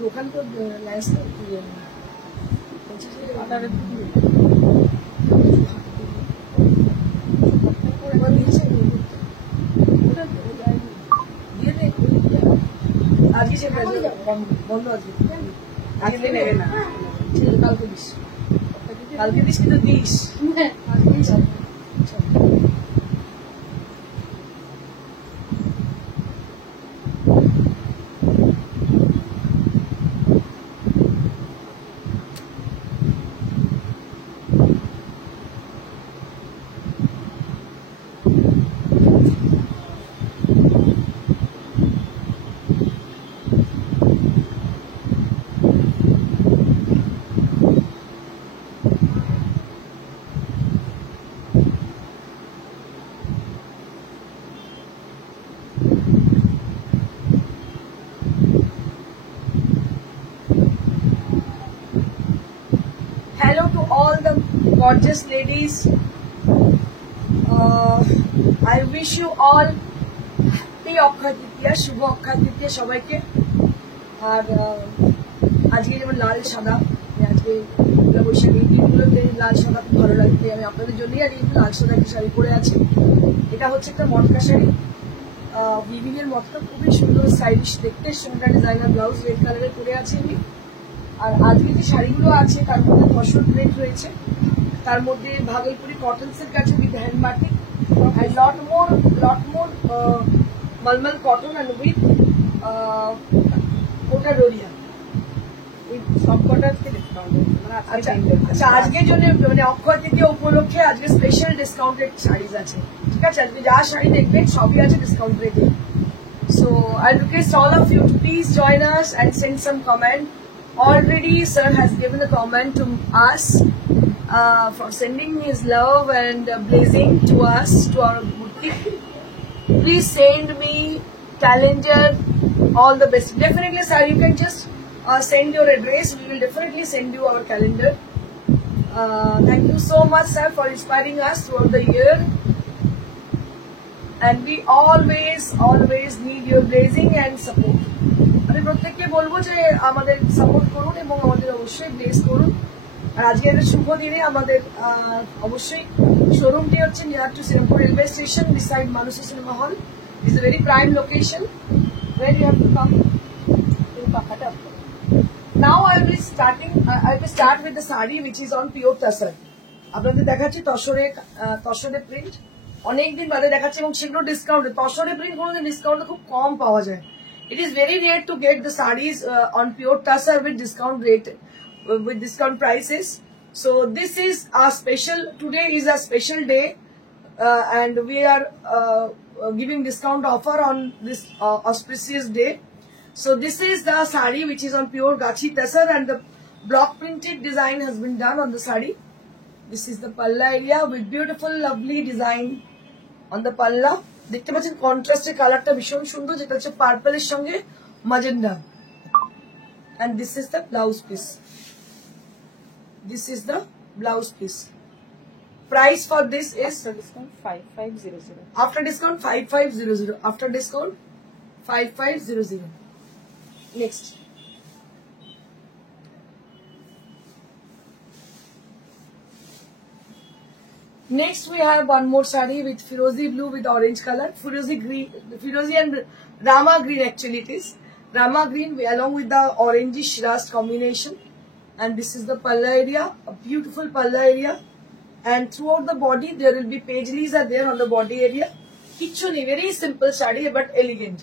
দোকান তো আজকে সে বন্ধ আছে, আজকে নেবে না, কালকে দিস, কালকে দিস কিন্তু this. Hello to all the gorgeous ladies. I wish you all happy Akshaya তৃতীয়া, শুভ অক্ষয় তৃতীয়া সবাইকে। আর আজকে যেমন লাল সাদা, আজকে বৈশাখী দিনগুলোতে লাল সাদা খুব ভালো লাগবে। আমি আপনাদের জন্যই আর লাল সাদা একটা শাড়ি পরে আছি। এটা হচ্ছে একটা মটকা শাড়ি, বিভিনের মটকা, খুবই সুন্দর স্টাইলিশ দেখতে, সঙ্গে ডিজাইনার ব্লাউজ রেড কালারের পরে আছি আমি। আর আজকে যে শাড়িগুলো আছে তার মধ্যে ধর্ষণ প্রিন্ট রয়েছে, তার মধ্যে ভাগলপুরি কটন সিল্ক আছে with hand batik, and lot more malmal cotton and with Kota Doria সবকটা আজকে ডিসকাউন্ট। আচ্ছা, আজকের জন্য মানে অক্ষয় তৃতীয়া উপলক্ষে আজকে স্পেশাল ডিসকাউন্টেড শাড়ি আছে, ঠিক আছে? আজকে যা শাড়ি দেখবেন সবই আছে ডিসকাউন্ট রেটে। So I request all of you to please join us and send some comment. Already sir has given a comment to us for sending his love and blessing to us, to our boutique. Please send me calendar, all the best. Definitely sir, you can just send your address, we will definitely send you our calendar. Thank you so much sir for inspiring us throughout the year, and we always need your blessing and support. আমি প্রত্যেককে বলবো যে আমাদের সাপোর্ট করুন এবং আমাদের অবশ্যই ব্লেস করুন। আর আজকে একটা শুভ দিনে আমাদের অবশ্যই শোরুমটি হচ্ছে near to Shrirampur railway station, beside Mansi cinema hall. It's a very prime location where you have to come in Pakata. Now I will start with the sari which is on pure tassar. আপনাদের দেখাচ্ছি তসরে প্রিন্ট, অনেকদিন বাদে দেখাচ্ছি এবং সেগুলো ডিসকাউন্টে। তসরে প্রিন্ট কোনোদিন ডিসকাউন্টে খুব কম পাওয়া যায়। It is very rare to get the sarees on pure tassar with discount rate, with discount prices. So this is our special, today is a special day and we are giving discount offer on this auspicious day. So this is the saree which is on pure gachi tassar and the block printed design has been done on the saree. This is the palla area with beautiful lovely design on the palla. দেখতে পাচ্ছেন কন্ট্রাস্টের কালারটা ভীষণ সুন্দর, যেটা হচ্ছে পার্পলের সঙ্গে magenta. and this is the blouse piece. This is the blouse piece. Price for this is after discount 5500. After discount 5500. After discount 5500. Next. Next we have one more saree with Firozi blue with orange color, Firozi green, Firozi and Rama green actually it is. Rama green along with the orangish rust combination, and this is the palla area, a beautiful palla area, and throughout the body there will be paisleys are there on the body area. Kichuni, very simple saree but elegant,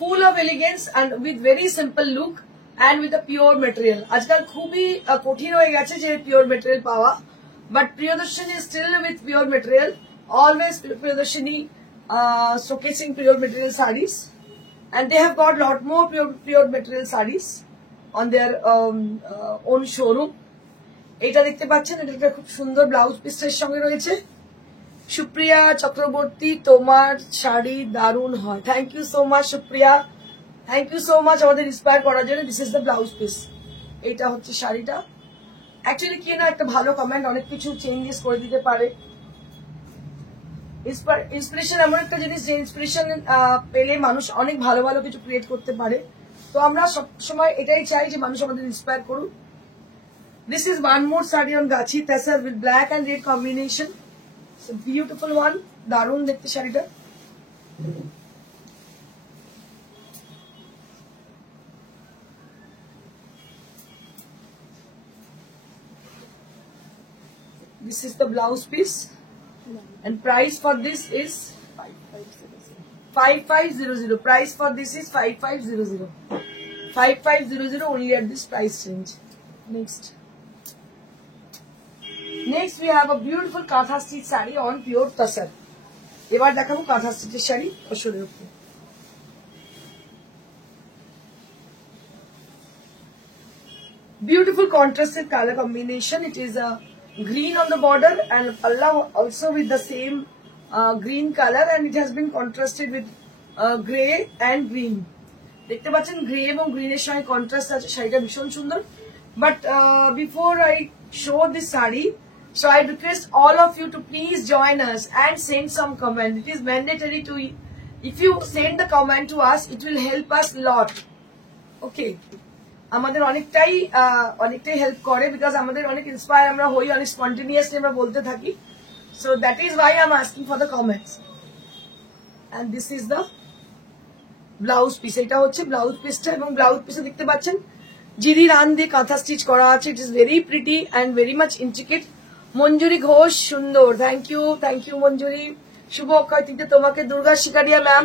full of elegance and with very simple look and with a pure material. Ajkal খুবই কঠিন হয়ে গেছে যে pure material পাওয়া, but Priyadarshini is still with pure material. Always Priyadarshini showcasing pure material sarees, and they have got lot more pure material sarees on their own showroom. এটা দেখতে পাচ্ছেন, এটা খুব সুন্দর ব্লাউজ পিসের সঙ্গে রয়েছে। সুপ্রিয়া চক্রবর্তী, তোমার শাড়ি দারুণ হয়। Thank you so much Supriya, thank you so much আমাদের ইন্সপায়ার করার জন্য। This is the blouse piece, এইটা হচ্ছে শাড়িটা। অ্যাকচুয়ালি কি না, একটা ভালো কমেন্ট অনেক কিছু চেঞ্জেস করে দিতে পারে। ইন্সপিরেশন এমন একটা জিনিস যে ইন্সপিরেশন পেলে মানুষ অনেক ভালো ভালো কিছু ক্রিয়েট করতে পারে। তো আমরা সবসময় এটাই চাই যে মানুষ আমাদের ইন্সপায়ার করুক। This is one more sari on Gachi Tasar with black and red combination. It's a beautiful one. দারুণ দেখতে শাড়িটা। This is the blouse piece. And price for this is 5500. Price for this is 5500. 5500 only at this price range. Next we have a beautiful Katha stitch saree on pure tasar. এবার দেখাবো কাঁথা স্টিচের শাড়ি অসরের উপর। Beautiful contrasted color combination. It is a green on the border and palla also with the same green color, and it has been contrasted with grey and green. দেখতে পাচ্ছেন গ্রে এবং গ্রিনের সঙ্গে কন্ট্রাস্ট আছে, শাড়িটা ভীষণ সুন্দর। But before I show this saree, so I request all of you to please join us and send some comment. It is mandatory to, if you send the comment to us, it will help us lot. Okay. আমাদের অনেকটাই হেল্প করে, বিকজ আমাদের অনেক ইন্সপায়ার আমরা হই, অনেক স্পন্টেনিয়াসলি আমরা বলতে থাকি। So that is why I am asking for the comments. And this is the blouse piece. এটা হচ্ছে ব্লাউজ পিসটা, এবং ব্লাউজ পিসে দেখতে পাচ্ছেন জিরি রান দিয়ে কাঁথা স্টিচ করা আছে। It is very pretty and very much intricate. Manjuri Ghosh সুন্দর, থ্যাংক ইউ মঞ্জুরি। শুভ অক্ষয় তৃতীয়া তোমাকে। দুর্গা শিকারিয়া ম্যাম,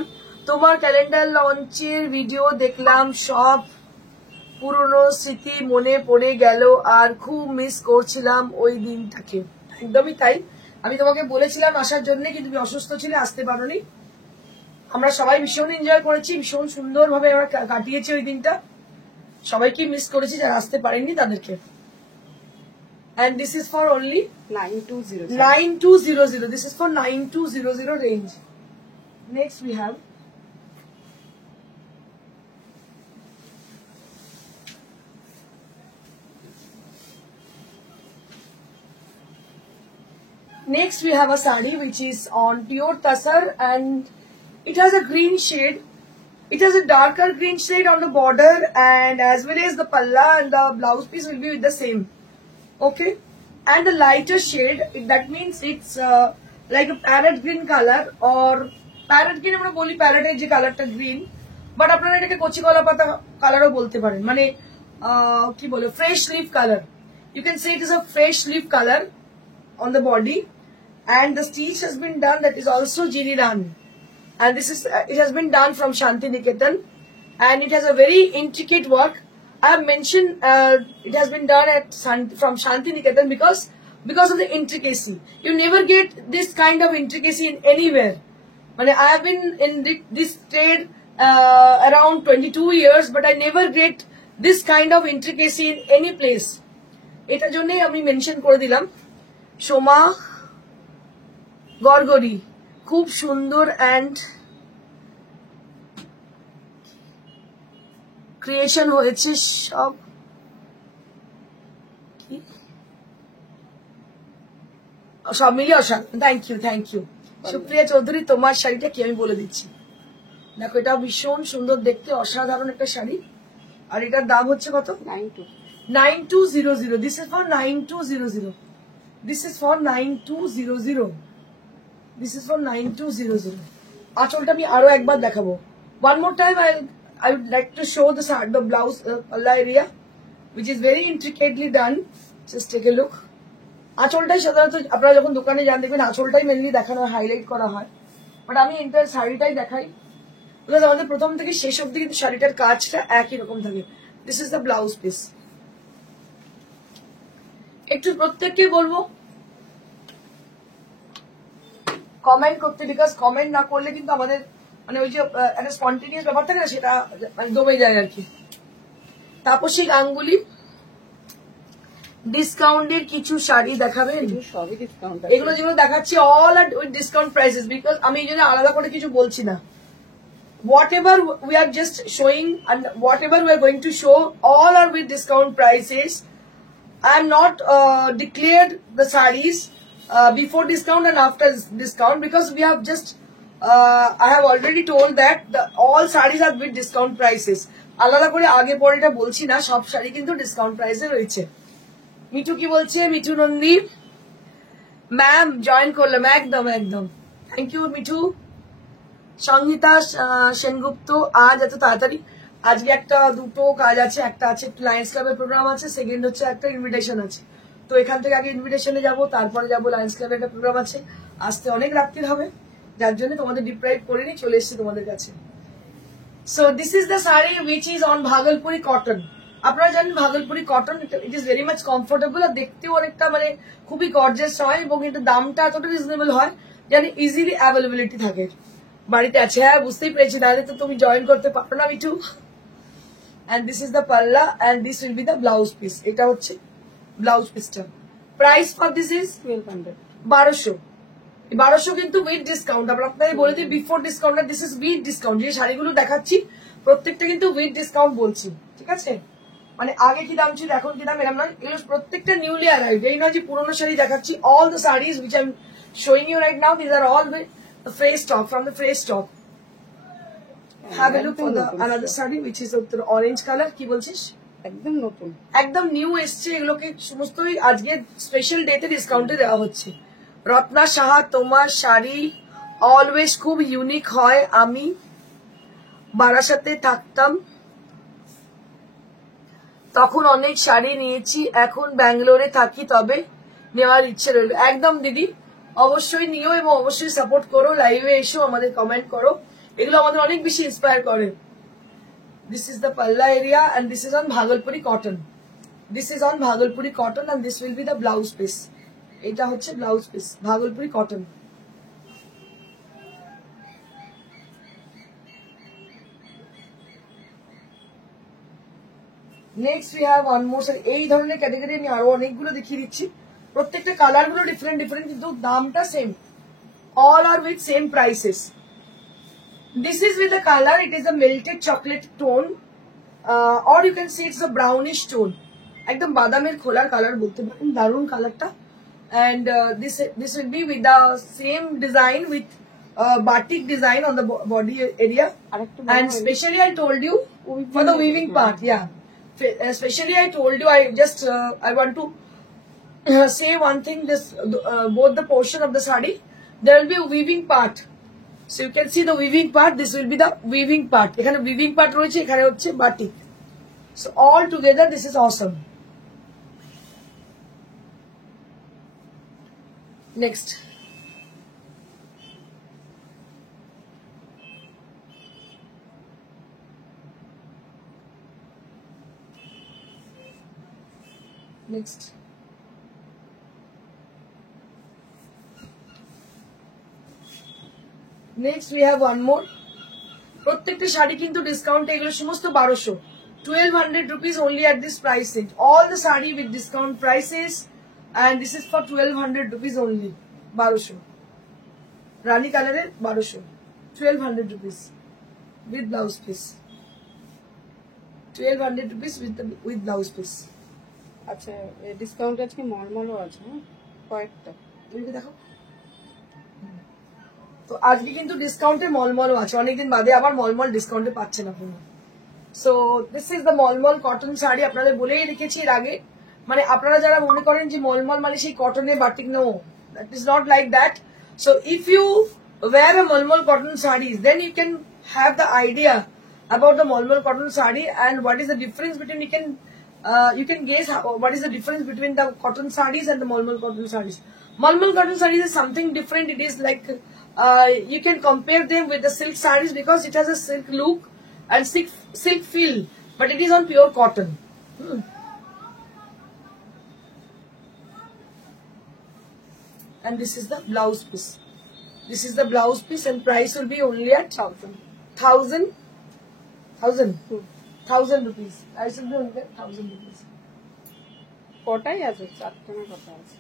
তোমার ক্যালেন্ডার লঞ্চের ভিডিও দেখলাম, সব পুরনো স্মৃতি মনে পড়ে গেল, আর খুব মিস করছিলাম ওই দিনটাকে। একদমই তাই, আমি তোমাকে বলেছিলাম আসার জন্য, কিন্তু তুমি অসুস্থ ছিলে, আসতে পারোনি। আমরা সবাই ভীষণ এনজয় করেছি, ভীষণ সুন্দরভাবে আমরা কাটিয়েছি ওই দিনটা। সবাইকে মিস করেছি যারা আসতে পারেননি তাদেরকে। And this is for only 9200. This is for 9200 range. Next we have a sari which is on pure tasar, and it has a green shade. It has a darker green shade on the border, and as well as the palla and the blouse piece will be with the same. Okay, and the lighter shade, that means it's like a parrot green color, or parrot green আমরা বলি, প্যারেটের যে কালারটা green, but আপনারা এটাকে কচি কলা পাতা কালারও বলতে পারেন, মানে কি বলে, fresh leaf colour. You can say it is a fresh leaf color on the body, and the stitch has been done, that is also Jiri Ran, and this is it has been done from Shanti Niketan, and it has a very intricate work. I have mentioned it has been done from Shanti Niketan because of the intricacy. You never get this kind of intricacy in anywhere. I have been in this trade around 22 years, but I never get this kind of intricacy in any place. এটার জন্যই আমি মেনশন করে দিলাম। সোমা গরগরি, খুব সুন্দর and creation হয়েছে সব। সব মিলিয়ে অসাধারণ। থ্যাংক ইউ সুপ্রিয়া চৌধুরী, তোমার শাড়িটা কি আমি বলে দিচ্ছি। দেখো, এটা ভীষণ সুন্দর দেখতে, অসাধারণ একটা শাড়ি, আর এটার দাম হচ্ছে কত? 9200. This is for 9200. This is for 9200. This is for 9200. আঁচলটা আমি আরো একবার দেখাবো। One more time I would like to show the blouse palla area, which is very intricately done. Just take a look. আঁচলটাই সাধারণত আপনারা যখন দোকানে যান দেখবেন আঁচলটাই মেনলি দেখানো হয়, হাইলাইট করা হয়, বাট আমি এন্টার শাড়িটাই দেখাই, বিকজ আমাদের প্রথম থেকে শেষ অব্দি কিন্তু শাড়িটার কাজটা একই রকম থাকে। This is the blouse piece. একটু প্রত্যেককে বলবো কমেন্ট করতে, বিকজ কমেন্ট না করলে কিন্তু আমাদের ওই যে একটা স্পন্টেনিয়াস ব্যাপার থাকে না, সেটা দমে যায় আর কি। তাপসী গাঙ্গুলি, ডিসকাউন্টের কিছু শাড়ি দেখাবেন? এগুলো যেগুলো দেখাচ্ছি all are with discount prices, because আমি এই জন্য আলাদা করে কিছু বলছি না। Whatever we are just showing and whatever we are going to show, all are with discount prices. I am not declared the sarees, before discount and after discount, because we have just I have already told that all sarees are with discount prices. আলাদা করে আগে পরেটা বলছি না, সব শাড়ি কিন্তু ডিসকাউন্ট প্রাইসে রয়েছে। মিঠু কি বলছে? মিঠু নন্দী ম্যাম জয়েন করলাম, একদম একদম, থ্যাংক ইউ মিঠু। সংহিতা সেনগুপ্ত, আজ এত তাড়াতাড়ি? আজকে একটা দুটো কাজ আছে, একটা আছে লায়ন্স ক্লাবের প্রোগ্রাম আছে, সেকেন্ড হচ্ছে একটা ইনভিটেশন আছে। তো এখান থেকে আগে ইনভিটেশনে যাব, তারপরে যাব লায়ন্স ক্লাবের একটা প্রোগ্রাম আছে, আসতে অনেক রাত্রির হবে, যার জন্য তোমাদের ডিপ্রাইভ করিনি, চলে এসেছি তোমাদের কাছে। So this is the sari which is on Bhagalpuri cotton. আপনারা জানেন Bhagalpuri cotton, it is very much comfortable, আর দেখতেও অনেকটা মানে খুবই গর্জিয়াস হয়, এবং কিন্তু দামটা এতটা রিজনেবল হয় যেন ইজিলি অ্যাভেলেবিলিটি থাকে। বাড়িতে আছে, হ্যাঁ বুঝতেই পেরেছি, তাহলে তো তুমি জয়েন করতে পারো না Mithu. and this is the palla and this will be the blouse piece. এটা হচ্ছে ব্লাউজ পিসটা। Price for this is 1200 1200। 1200 কিন্তু উইথ ডিসকাউন্ট। আমরা আপনাদের বলে দিই before discount, this is with discount. যে শাড়িগুলো দেখাচ্ছি প্রত্যেকটা কিন্তু উইথ ডিসকাউন্ট বলছি, ঠিক আছে? মানে আগে কি দাম ছিল এখন কি দাম এরকম নয়, এগুলো প্রত্যেকটা নিউলি অ্যারাইভড। এই নয় যে পুরোনো শাড়ি দেখাচ্ছি। All the saris which I am showing you right now, this are all with the fresh stock, from the fresh stock. Have a look for the another saree which is of the orange color. কি বলছিস? একদম নতুন, একদম নিউ এসছে, এগুলোকে সমস্তই আজকে স্পেশাল ডেতে ডিসকাউন্টে দেওয়া হচ্ছে। রত্না সাহা, তোমার শাড়ি অলওয়েজ খুব ইউনিক হয়। আমি বারাসাতে থাকতাম, তখন অনেক শাড়ি নিয়েছি, এখন ব্যাঙ্গালোরে থাকি, তবে নেওয়ার ইচ্ছে রইল। একদম দিদি, অবশ্যই নিও এবং অবশ্যই সাপোর্ট করো, লাইভে এসো, আমাদের কমেন্ট করো, এগুলো আমাদের অনেক বেশি ইন্সপায়ার করে। দিস ইজ দ্য পাল্লা area and this is on Bhagalpuri cotton. This is on Bhagalpuri cotton and this will be the blouse piece. এটা হচ্ছে blouse piece Bhagalpuri cotton. Next we have one more. এই ধরনের ক্যাটাগরি আমি আরো অনেকগুলো দেখিয়ে দিচ্ছি, প্রত্যেকটা কালার গুলো ডিফারেন্ট ডিফারেন্ট, কিন্তু দামটা same. All are with same prices. This is with the color, it is a melted chocolate tone, or you can see it's a brownish tone. একদম বাদামের খোলার কালার বলতে পারেন, দারুন কালারটা। And this will be with the same design with batik design on the body area. And specially I told you for the weaving part, yeah. Especially I told you, I want to say one thing, this both the portion of the sari, there will be a weaving part. So you can see the weaving part, this will be the weaving part. এখানে weaving part রয়েছে, এখানে হচ্ছে batik. So all together this is awesome. Next. Next. Next we have one more. প্রত্যেকটা শাড়ি কিন্তু ডিসকাউন্টে, এগুলো সমস্ত 1200, 1200 rupees only at this price range. All the saree with discount prices, and this is for 1200 rupees only. 1200 রানী কালারের 1200, 1200 rupees with blouse piece. 1200 rupees with blouse piece. আচ্ছা ডিসকাউন্ট আজকে মলমলও আছে, হ্যাঁ কয়েকটা, তুমি দেখো। তো আজকে কিন্তু ডিসকাউন্টে মলমলও আছে, অনেকদিন বাদে আবার মলমল ডিসকাউন্টে পাচ্ছেন আপনারা। So this is the mulmul cotton sari. আপনাদের বলেই রেখেছি এর আগে, মানে আপনারা যারা মনে করেন যে মলমল মানে সেই কটনের বাটিক, no, that is not like that. So if you wear a mulmul cotton sarees, then you can have the idea about the মলমল cotton saree and what is the difference between, you can guess what is the difference between the cotton sarees and the molmol cotton sarees. Molmol cotton sarees is something different. It is like you can compare them with the silk sarees because it has a silk look and silk feel, but it is on pure cotton. And this is the blouse piece. This is the blouse piece and price will be only at 1000 rupees. Price will be only at 1000 rupees. কটাই আছে, চারটে না কটা আছে?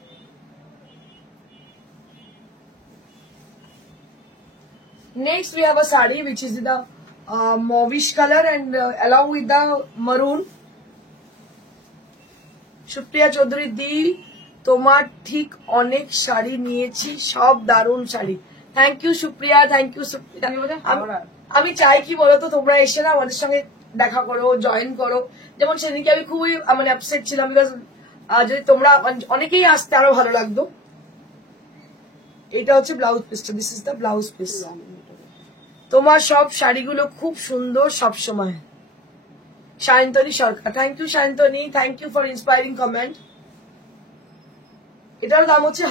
Next we have a sari which is the mauvish color and along with the maroon. Shukriya Chaudhary di, তোমার ঠিক অনেক শাড়ি নিয়েছি, সব দারুণ sari. Thank you Supriya, thank you Supriya. আমি চাই কি বলতো, তোমরা এসে না আমাদের সঙ্গে দেখা করো, জয়েন করো। যেমন সেদিনকে আমি খুবই মানে আপসেট ছিলাম, বিকজ যদি তোমরা অনেকেই আসতে আরো ভালো লাগতো। এটা হচ্ছে ব্লাউজ পিসটা, this is the blouse piece. তোমার সব শাড়িগুলো খুব সুন্দর সব সময়। Sayantani Sarkar, thank you Sayantani, thank you for inspiring comment. এটার দাম হচ্ছে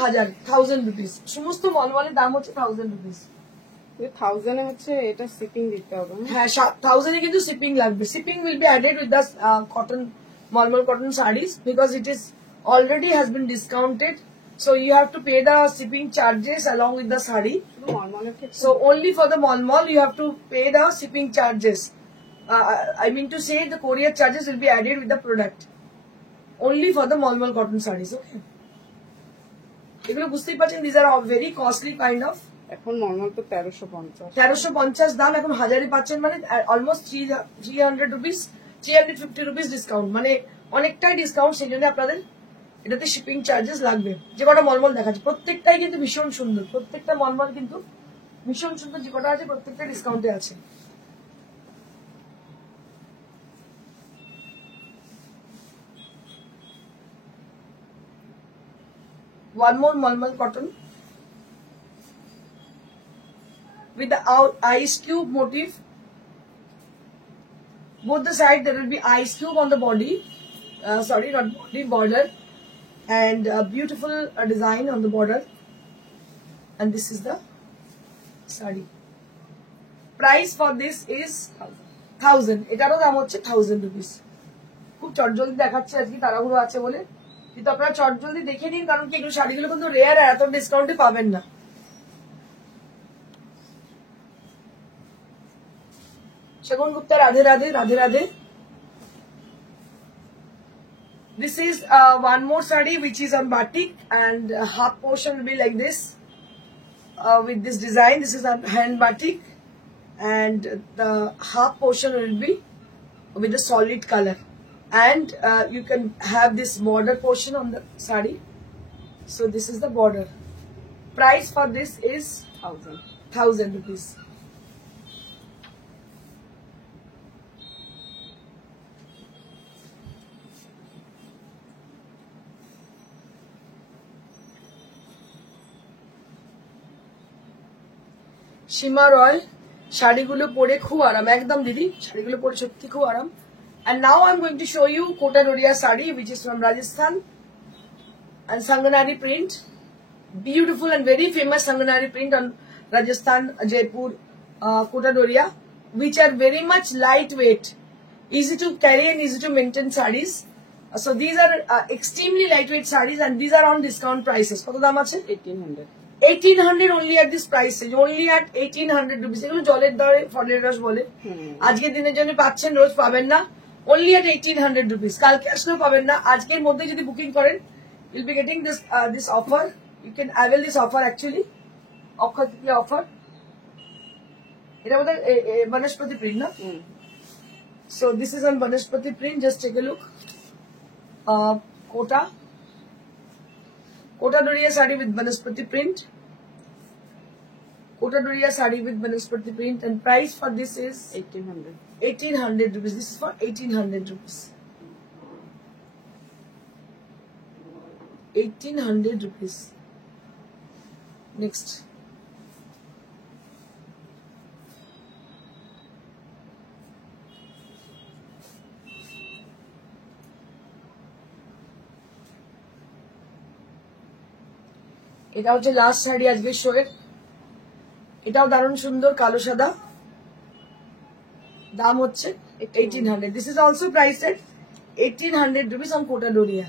1000 রুপিস। সমস্ত মলমলের দাম হচ্ছে 1000 রুপিস। 1000 হচ্ছে এটা শিপিং দিতে হবে। হ্যাঁ 1000 এ কিন্তু শিপিং লাগবে। Shipping will be added with the cotton mulmul cotton saris because it is already has been discounted, so you have to pay the shipping charges along with the sari. So only for the mall you have to pay the shipping charges. I mean to say the courier charges will be added with the product. Only for the mall cotton sarees. Okay. এগুলো বুঝতেই পারছেন, these are very costly kind of. এখন মলমল তো 1350 দাম, এখন 1000 এ পাচ্ছেন, মানে অলমোস্ট 300 রুপিস 350 রুপিস ডিসকাউন্ট, মানে অনেকটাই ডিসকাউন্ট। সেই জন্য আপনাদের এটাতে শিপিং চার্জেস লাগবে। যে কটা মলমল দেখাচ্ছে প্রত্যেকটাই কিন্তু ভীষণ সুন্দর, প্রত্যেকটা মলমল কিন্তু ভীষণ সুন্দর। যে কটা আছে প্রত্যেকটা ডিসকাউন্টে আছে। One more malmal cotton with the ice cube motif. Both the side there will be ice cube on the body, sorry not body, border, and a beautiful design on the border. And this is the sari. Price for this is 1000. এটারও দাম হচ্ছে 1000 rupees. খুব চটজলদি দেখাচ্ছে আজকে, তাড়াহুড়ো আছে বলে, কিন্তু আপনারা চটজলদি দেখে নিন, কারণ কি এগুলো শাড়িগুলো কিন্তু রেয়ার, আর এত ডিসকাউন্টে পাবেন না। Shagun Gupta, Radhe Radhe, Radhe Radhe. This is one more sari which is on batik, and half portion will be like this with this design. This is on hand batik, and the half portion will be with the solid color, and you can have this border portion on the sari. So this is the border. Price for this is 1000 rupees. সীমা রয়, শাড়িগুলো পরে খুব আরাম, একদম দিদি শাড়িগুলো পরে সত্যি খুব আরাম। And now I'm going to show you Kota Doria sari, which is from Rajasthan and Sanganari print. Beautiful and very famous Sanganari print on Rajasthan, Jaipur, Kota Doria, which are very much lightweight, easy to carry and easy to maintain sarees. So these are extremely lightweight sarees, and these are on discount prices. কত দাম আছে? 1800 only at this price, only at 1800 rupees. এগুলো জলের দরে ফলের রস বলে। আজকের দিনের জন্য পাচ্ছেন, রোজ পাবেন না। only at 1800 rupees. কালকে আসলেও পাবেন না, আজকের মধ্যে যদি বুকিং করেন you'll be getting this offer. You can avail this offer actually. অক্ষয় offer. এটা বোধহয় বনস্পতি প্রিন্ট না? So this is on বনস্পতি print. Just take a look. Kota Doria sari with Banaspati print. Kota Doria sari with Banaspati print, and price for this is 1800. 1800 rupees. This is for 1800 rupees. 1800 rupees. Next. এটা হচ্ছে লাস্ট শাড়ি আজকে শোয়ের। এটাও দারুণ সুন্দর, কালো সাদা, দাম হচ্ছে 1800. This is also priced at 1800 rupees on Kota Doria.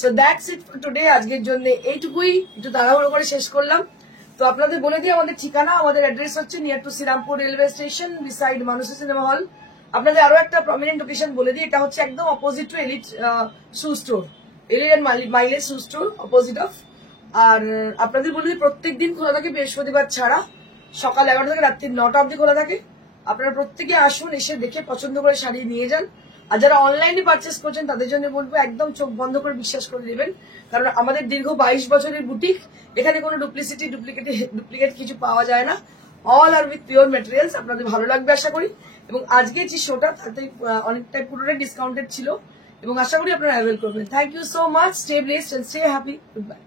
So that's it for today. আজকের জন্য এইটুকুই, একটু তাড়াহুড়ো করে শেষ করলাম। তো আপনাদের বলে দিই আমাদের ঠিকানা, আমাদের অ্যাড্রেস হচ্ছে near to Shrirampur railway station, beside Mansi cinema hall. আপনাদের আরো একটা প্রমিনেন্ট লোকেশন বলে দিই, এটা হচ্ছে একদম opposite to Elite shoe store, Elite and Mileage shoe store opposite of. আর আপনাদের বলে দিই প্রত্যেকদিন খোলা থাকে বৃহস্পতিবার ছাড়া, সকাল 11টা থেকে রাত্রি 9টা অবধি খোলা থাকে। আপনারা প্রত্যেকে আসুন, এসে দেখে পছন্দ করে শাড়ি নিয়ে যান। আর যারা অনলাইনে পারচেস করছেন তাদের জন্য বলবো একদম চোখ বন্ধ করে বিশ্বাস করে নেবেন, কারণ আমাদের দীর্ঘ 22 বছরের বুটিক, এখানে কোনো ডুপ্লিকেট কিছু পাওয়া যায় না। All are with pure materials. আপনাদের ভালো লাগবে আশা করি। এবং আজকে যে শোটা তাতে অনেকটাই পুরোটাই ডিসকাউন্টেড ছিল এবং আশা করি আপনারা অ্যাভেল করবেন। Thank you so much. Stay blessed and stay happy. Good by.